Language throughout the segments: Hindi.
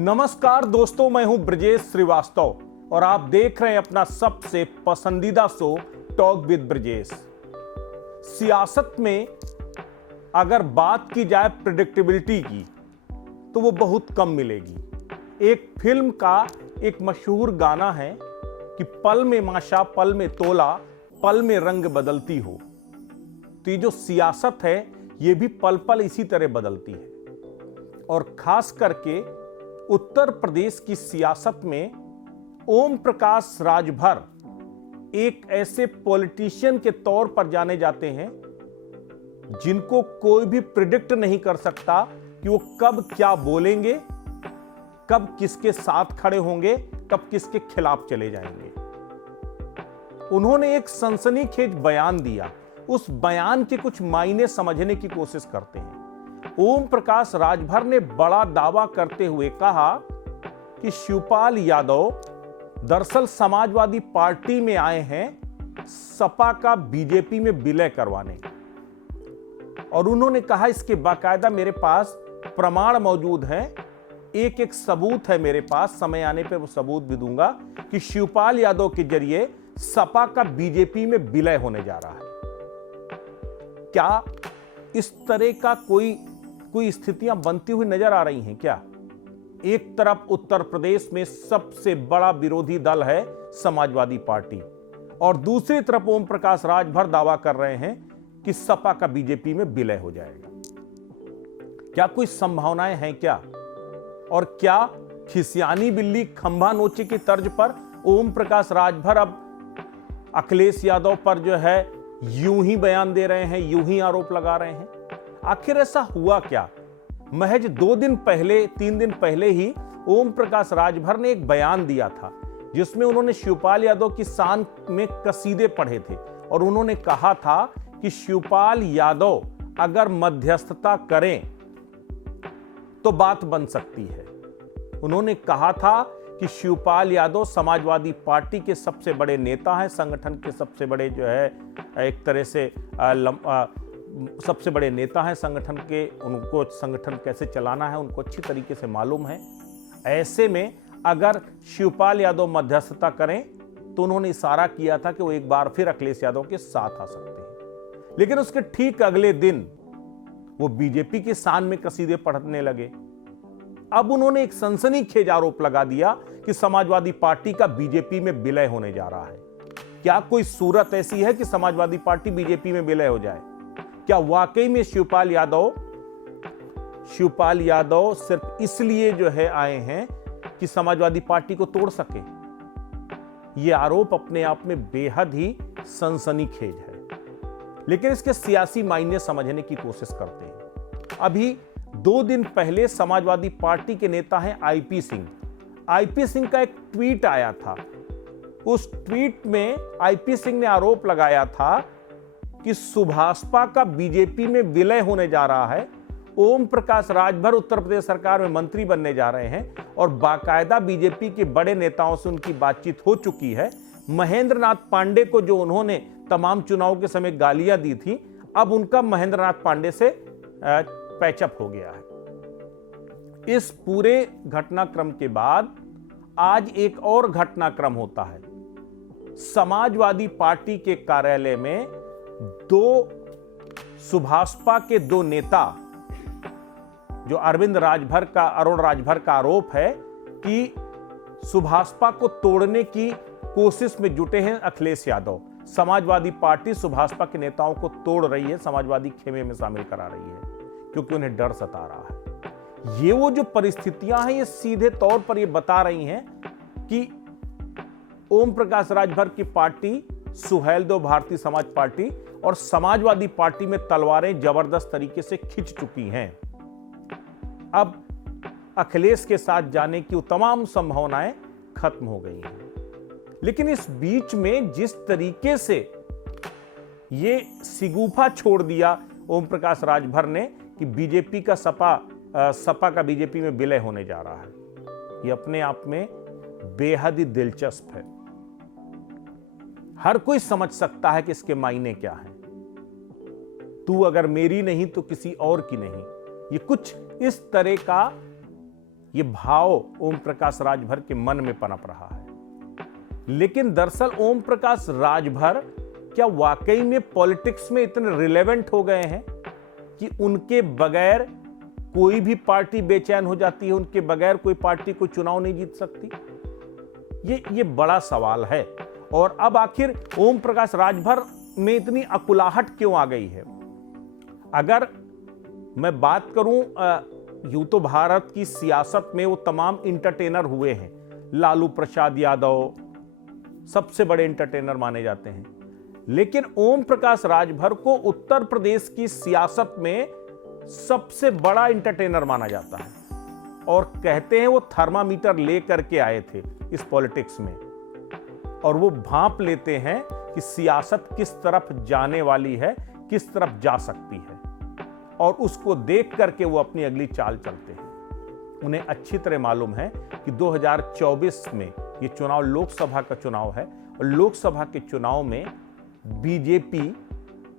नमस्कार दोस्तों, मैं हूं ब्रजेश श्रीवास्तव और आप देख रहे हैं अपना सबसे पसंदीदा शो टॉक विद ब्रजेश। सियासत में अगर बात की जाए प्रेडिक्टेबिलिटी की तो वो बहुत कम मिलेगी। एक फिल्म का एक मशहूर गाना है कि पल में माशा पल में तोला, पल में रंग बदलती हो। तो ये जो सियासत है ये भी पल पल इसी तरह बदलती है। और खास करके उत्तर प्रदेश की सियासत में ओम प्रकाश राजभर एक ऐसे पॉलिटिशियन के तौर पर जाने जाते हैं जिनको कोई भी प्रिडिक्ट नहीं कर सकता कि वो कब क्या बोलेंगे, कब किसके साथ खड़े होंगे, कब किसके खिलाफ चले जाएंगे। उन्होंने एक सनसनीखेज बयान दिया, उस बयान के कुछ मायने समझने की कोशिश करते हैं। ओम प्रकाश राजभर ने बड़ा दावा करते हुए कहा कि शिवपाल यादव दरअसल समाजवादी पार्टी में आए हैं सपा का बीजेपी में विलय करवाने। और उन्होंने कहा इसके बाकायदा मेरे पास प्रमाण मौजूद हैं, एक एक सबूत है मेरे पास, समय आने पे वो सबूत भी दूंगा कि शिवपाल यादव के जरिए सपा का बीजेपी में विलय होने जा रहा है। क्या इस तरह का कोई स्थितियां बनती हुई नजर आ रही हैं क्या? एक तरफ उत्तर प्रदेश में सबसे बड़ा विरोधी दल है समाजवादी पार्टी और दूसरी तरफ ओम प्रकाश राजभर दावा कर रहे हैं कि सपा का बीजेपी में विलय हो जाएगा। क्या कोई संभावनाएं हैं क्या? और क्या खिसियानी बिल्ली खंभा नोचे की तर्ज पर ओम प्रकाश राजभर अब अखिलेश यादव पर जो है यूं ही बयान दे रहे हैं, यूं ही आरोप लगा रहे हैं? आखिर ऐसा हुआ क्या? महज 2 दिन पहले 3 दिन पहले ही ओम प्रकाश राजभर ने एक बयान दिया था जिसमें उन्होंने शिवपाल यादव की शान में कसीदे पढ़े थे और उन्होंने कहा था कि शिवपाल यादव अगर मध्यस्थता करें तो बात बन सकती है। उन्होंने कहा था कि शिवपाल यादव समाजवादी पार्टी के सबसे बड़े नेता हैं, संगठन के सबसे बड़े जो है एक तरह से सबसे बड़े नेता हैं संगठन के, उनको संगठन कैसे चलाना है उनको अच्छी तरीके से मालूम है। ऐसे में अगर शिवपाल यादव मध्यस्थता करें तो उन्होंने इशारा किया था कि वो एक बार फिर अखिलेश यादव के साथ आ सकते हैं। लेकिन उसके ठीक अगले दिन वो बीजेपी की शान में कसीदे पढ़ने लगे। अब उन्होंने एक सनसनीखेज आरोप लगा दिया कि समाजवादी पार्टी का बीजेपी में विलय होने जा रहा है। क्या कोई सूरत ऐसी है कि समाजवादी पार्टी बीजेपी में विलय हो जाए? क्या वाकई में शिवपाल यादव सिर्फ इसलिए जो है आए हैं कि समाजवादी पार्टी को तोड़ सके? यह आरोप अपने आप में बेहद ही सनसनीखेज है। लेकिन इसके सियासी मायने समझने की कोशिश करते हैं। अभी 2 दिन पहले समाजवादी पार्टी के नेता हैं आईपी सिंह। आईपी सिंह का एक ट्वीट आया था। उस ट्वीट में आईपी सिंह ने आरोप लगाया था कि सुभाषपा का बीजेपी में विलय होने जा रहा है। ओम प्रकाश राजभर उत्तर प्रदेश सरकार में मंत्री बनने जा रहे हैं और बाकायदा बीजेपी के बड़े नेताओं से उनकी बातचीत हो चुकी है। महेंद्र नाथ पांडे को जो उन्होंने तमाम चुनाव के समय गालियां दी थी, अब उनका महेंद्र नाथ पांडे से पैचअप हो गया है। इस पूरे घटनाक्रम के बाद आज एक और घटनाक्रम होता है। समाजवादी पार्टी के कार्यालय में सुभाषपा के 2 नेता, जो अरुण राजभर का आरोप है कि सुभाषपा को तोड़ने की कोशिश में जुटे हैं अखिलेश यादव। समाजवादी पार्टी सुभाषपा के नेताओं को तोड़ रही है, समाजवादी खेमे में शामिल करा रही है क्योंकि उन्हें डर सता रहा है। ये वो जो परिस्थितियां हैं ये सीधे तौर पर ये बता रही हैं कि ओम प्रकाश राजभर की पार्टी, सुहेलदेव भारतीय समाज पार्टी और समाजवादी पार्टी में तलवारें जबरदस्त तरीके से खिंच चुकी हैं। अब अखिलेश के साथ जाने की तमाम संभावनाएं खत्म हो गई हैं। लेकिन इस बीच में जिस तरीके से ये सिगूफा छोड़ दिया ओम प्रकाश राजभर ने कि बीजेपी का सपा का बीजेपी में विलय होने जा रहा है, ये अपने आप में बेहद ही दिलचस्प है। हर कोई समझ सकता है कि इसके मायने क्या हैं। तू अगर मेरी नहीं तो किसी और की नहीं, ये कुछ इस तरह का ये भाव ओम प्रकाश राजभर के मन में पनप रहा है। लेकिन दरअसल ओम प्रकाश राजभर क्या वाकई में पॉलिटिक्स में इतने रिलेवेंट हो गए हैं कि उनके बगैर कोई भी पार्टी बेचैन हो जाती है, उनके बगैर कोई पार्टी कोई चुनाव नहीं जीत सकती? ये बड़ा सवाल है। और अब आखिर ओम प्रकाश राजभर में इतनी अकुलाहट क्यों आ गई है? अगर मैं बात करूं, यूं तो भारत की सियासत में वो तमाम इंटरटेनर हुए हैं। लालू प्रसाद यादव सबसे बड़े इंटरटेनर माने जाते हैं, लेकिन ओम प्रकाश राजभर को उत्तर प्रदेश की सियासत में सबसे बड़ा इंटरटेनर माना जाता है। और कहते हैं वो थर्मामीटर लेकर के आए थे इस पॉलिटिक्स में, और वो भांप लेते हैं कि सियासत किस तरफ जाने वाली है, किस तरफ जा सकती है, और उसको देख करके वो अपनी अगली चाल चलते हैं। उन्हें अच्छी तरह मालूम है कि 2024 में ये चुनाव लोकसभा का चुनाव है, और लोकसभा के चुनाव में बीजेपी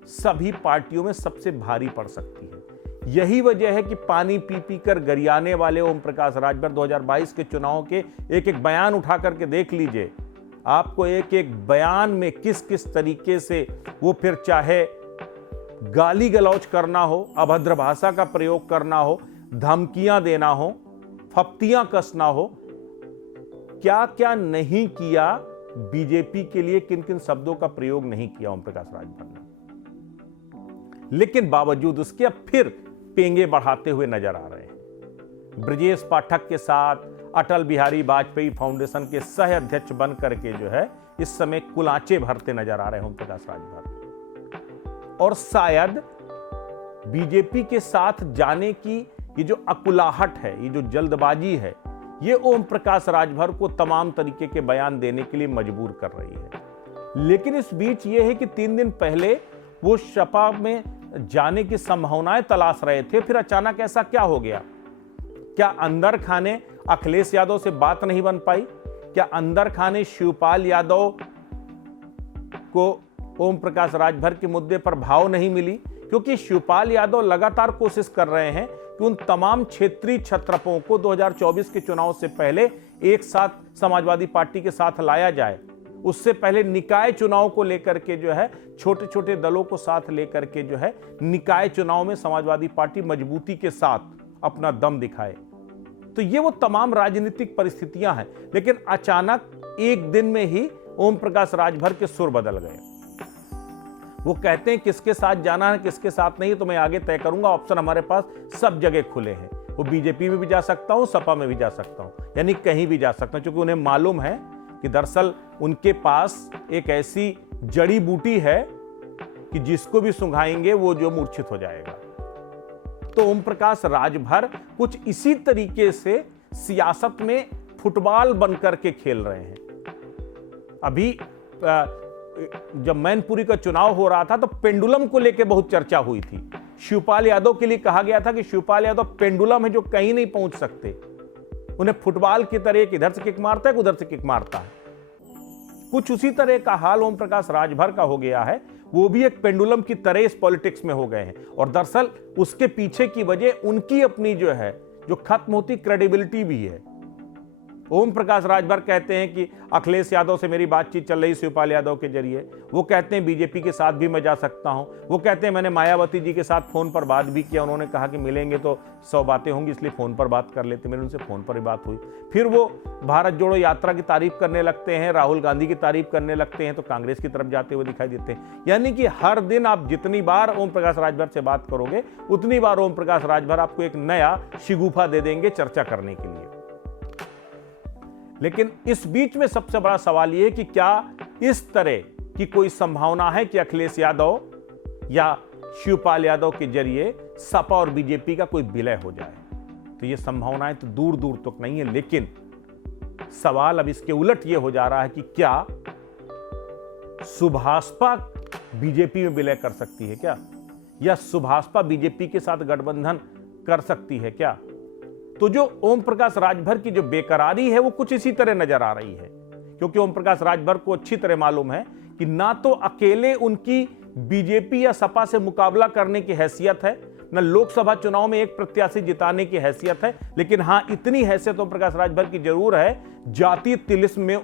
सभी पार्टियों में सबसे भारी पड़ सकती है। यही वजह है कि पानी पी पी कर गरियाने वाले ओम प्रकाश राजभर 2022 के चुनाव के एक एक बयान उठा करके देख लीजिए। आपको एक एक बयान में किस किस तरीके से वो फिर चाहे गाली गलौज करना हो, अभद्र भाषा का प्रयोग करना हो, धमकियां देना हो, फप्तियां कसना हो, क्या क्या नहीं किया बीजेपी के लिए, किन किन शब्दों का प्रयोग नहीं किया ओम प्रकाश राजभर ने। लेकिन बावजूद उसके अब फिर पेंगे बढ़ाते हुए नजर आ रहे हैं। ब्रजेश पाठक के साथ अटल बिहारी वाजपेयी फाउंडेशन के सह अध्यक्ष बन करके जो है इस समय कुलाचे भरते नजर आ रहे हैं ओम प्रकाश राजभर। और शायद बीजेपी के साथ जाने की ये जो अकुलाहट है, ये जो जल्दबाजी है, ये ओम प्रकाश राजभर को तमाम तरीके के बयान देने के लिए मजबूर कर रही है। लेकिन इस बीच ये है कि 3 दिन पहले वो सपा में जाने की संभावनाएं तलाश रहे थे, फिर अचानक ऐसा क्या हो गया? क्या अंदर खाने अखिलेश यादव से बात नहीं बन पाई? क्या अंदर खाने शिवपाल यादव को ओम प्रकाश राजभर के मुद्दे पर भाव नहीं मिली? क्योंकि शिवपाल यादव लगातार कोशिश कर रहे हैं कि उन तमाम क्षेत्रीय छत्रपों को 2024 के चुनाव से पहले एक साथ समाजवादी पार्टी के साथ लाया जाए। उससे पहले निकाय चुनाव को लेकर के जो है छोटे छोटे दलों को साथ लेकर के जो है निकाय चुनाव में समाजवादी पार्टी मजबूती के साथ अपना दम दिखाए। तो ये वो तमाम राजनीतिक परिस्थितियां हैं। लेकिन अचानक एक दिन में ही ओम प्रकाश राजभर के सुर बदल गए। वो कहते हैं किसके साथ जाना है, किसके साथ नहीं, तो मैं आगे तय करूंगा। ऑप्शन हमारे पास सब जगह खुले हैं। वो बीजेपी में भी जा सकता हूं, सपा में भी जा सकता हूं, यानी कहीं भी जा सकता हूं, क्योंकि उन्हें मालूम है कि दरअसल उनके पास एक ऐसी जड़ी बूटी है कि जिसको भी सुंघाएंगे वो जो मूर्छित हो जाएगा। तो ओम प्रकाश राजभर कुछ इसी तरीके से सियासत में फुटबॉल बनकर के खेल रहे हैं। अभी जब मैनपुरी का चुनाव हो रहा था तो पेंडुलम को लेकर बहुत चर्चा हुई थी। शिवपाल यादव के लिए कहा गया था कि शिवपाल यादव पेंडुलम है जो कहीं नहीं पहुंच सकते। उन्हें फुटबॉल की तरह एक इधर से किक मारता है, उधर से किक मारता है। कुछ उसी तरह का हाल ओम प्रकाश राजभर का हो गया है। वो भी एक पेंडुलम की तरह इस पॉलिटिक्स में हो गए हैं। और दरअसल उसके पीछे की वजह उनकी अपनी जो है, जो खत्म होती क्रेडिबिलिटी भी है। ओम प्रकाश राजभर कहते हैं कि अखिलेश यादव से मेरी बातचीत चल रही शिवपाल यादव के जरिए। वो कहते हैं बीजेपी के साथ भी मैं जा सकता हूं। वो कहते हैं मैंने मायावती जी के साथ फोन पर बात भी किया, उन्होंने कहा कि मिलेंगे तो 100 बातें होंगी, इसलिए फोन पर बात कर लेते। मेरे उनसे फोन पर ही बात हुई। फिर वो भारत जोड़ो यात्रा की तारीफ करने लगते हैं, राहुल गांधी की तारीफ करने लगते हैं, तो कांग्रेस की तरफ जाते हुए दिखाई देते हैं। यानी कि हर दिन आप जितनी बार ओम प्रकाश राजभर से बात करोगे उतनी बार ओम प्रकाश राजभर आपको एक नया शिगुफा दे देंगे चर्चा करने के लिए। लेकिन इस बीच में सबसे बड़ा सवाल यह है कि क्या इस तरह की कोई संभावना है कि अखिलेश यादव या शिवपाल यादव के जरिए सपा और बीजेपी का कोई विलय हो जाए? तो ये संभावनाएं तो दूर दूर तक नहीं है। लेकिन सवाल अब इसके उलट ये हो जा रहा है कि क्या सुभाषपा बीजेपी में विलय कर सकती है क्या, या सुभाषपा बीजेपी के साथ गठबंधन कर सकती है क्या? तो जो ओम प्रकाश राजभर की जो बेकरारी है वो कुछ इसी तरह नजर आ रही है। क्योंकि ओम प्रकाश राजभर को अच्छी तरह मालूम है कि ना तो अकेले उनकी बीजेपी या सपा से मुकाबला करने की हैसियत है, न लोकसभा चुनाव में एक प्रत्याशी जिताने की हैसियत है, लेकिन हां इतनी हैसियत ओम प्रकाश राजभर की जरूर है। जातीय तिलिस्म में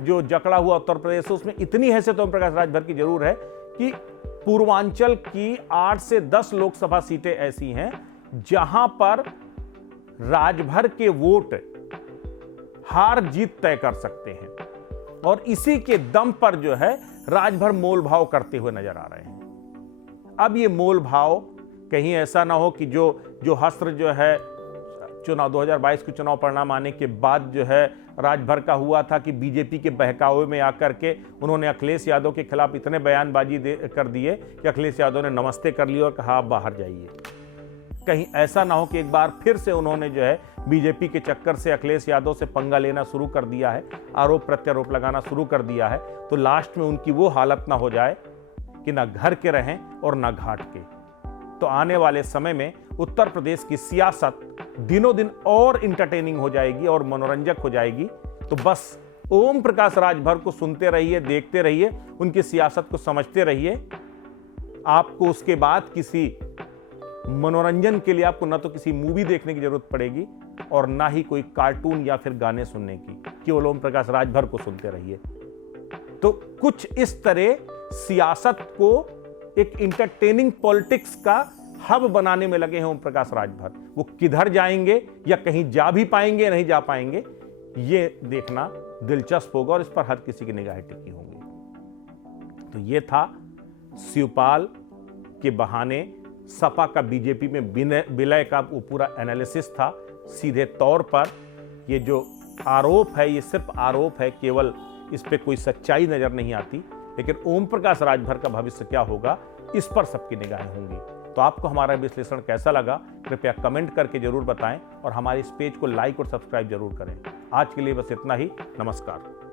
जो जकड़ा हुआ उत्तर प्रदेश है उसमें इतनी हैसियत ओम प्रकाश राजभर की जरूर है कि पूर्वांचल की 8 से 10 लोकसभा सीटें ऐसी हैं जहां पर राजभर के वोट हार जीत तय कर सकते हैं, और इसी के दम पर जो है राजभर मोल भाव करते हुए नजर आ रहे हैं। अब ये मोल भाव कहीं ऐसा ना हो कि जो हस्त्र जो है चुनाव 2022 के चुनाव परिणाम आने के बाद जो है राजभर का हुआ था कि बीजेपी के बहकावे में आकर के उन्होंने अखिलेश यादव के खिलाफ इतने बयानबाजी कर दिए कि अखिलेश यादव ने नमस्ते कर लिया और कहा आप बाहर जाइए। कहीं ऐसा ना हो कि एक बार फिर से उन्होंने जो है बीजेपी के चक्कर से अखिलेश यादव से पंगा लेना शुरू कर दिया है, आरोप प्रत्यारोप लगाना शुरू कर दिया है, तो लास्ट में उनकी वो हालत ना हो जाए कि ना घर के रहें और ना घाट के। तो आने वाले समय में उत्तर प्रदेश की सियासत दिनों दिन और इंटरटेनिंग हो जाएगी और मनोरंजक हो जाएगी। तो बस ओम प्रकाश राजभर को सुनते रहिए, देखते रहिए, उनकी सियासत को समझते रहिए। आपको उसके बाद किसी मनोरंजन के लिए आपको ना तो किसी मूवी देखने की जरूरत पड़ेगी और ना ही कोई कार्टून या फिर गाने सुनने की, केवल ओम प्रकाश राजभर को सुनते रहिए। तो कुछ इस तरह सियासत को एक इंटरटेनिंग पॉलिटिक्स का हब बनाने में लगे हैं ओम प्रकाश राजभर। वो किधर जाएंगे या कहीं जा भी पाएंगे नहीं जा पाएंगे, ये देखना दिलचस्प होगा और इस पर हर किसी की निगाहें टिकी होंगी। तो ये था शिवपाल के बहाने सपा का बीजेपी में विलय का वो पूरा एनालिसिस था। सीधे तौर पर ये जो आरोप है ये सिर्फ आरोप है, केवल इस पे कोई सच्चाई नजर नहीं आती। लेकिन ओम प्रकाश राजभर का भविष्य क्या होगा इस पर सबकी निगाहें होंगी। तो आपको हमारा विश्लेषण कैसा लगा कृपया कमेंट करके जरूर बताएं और हमारे इस पेज को लाइक और सब्सक्राइब जरूर करें। आज के लिए बस इतना ही। नमस्कार।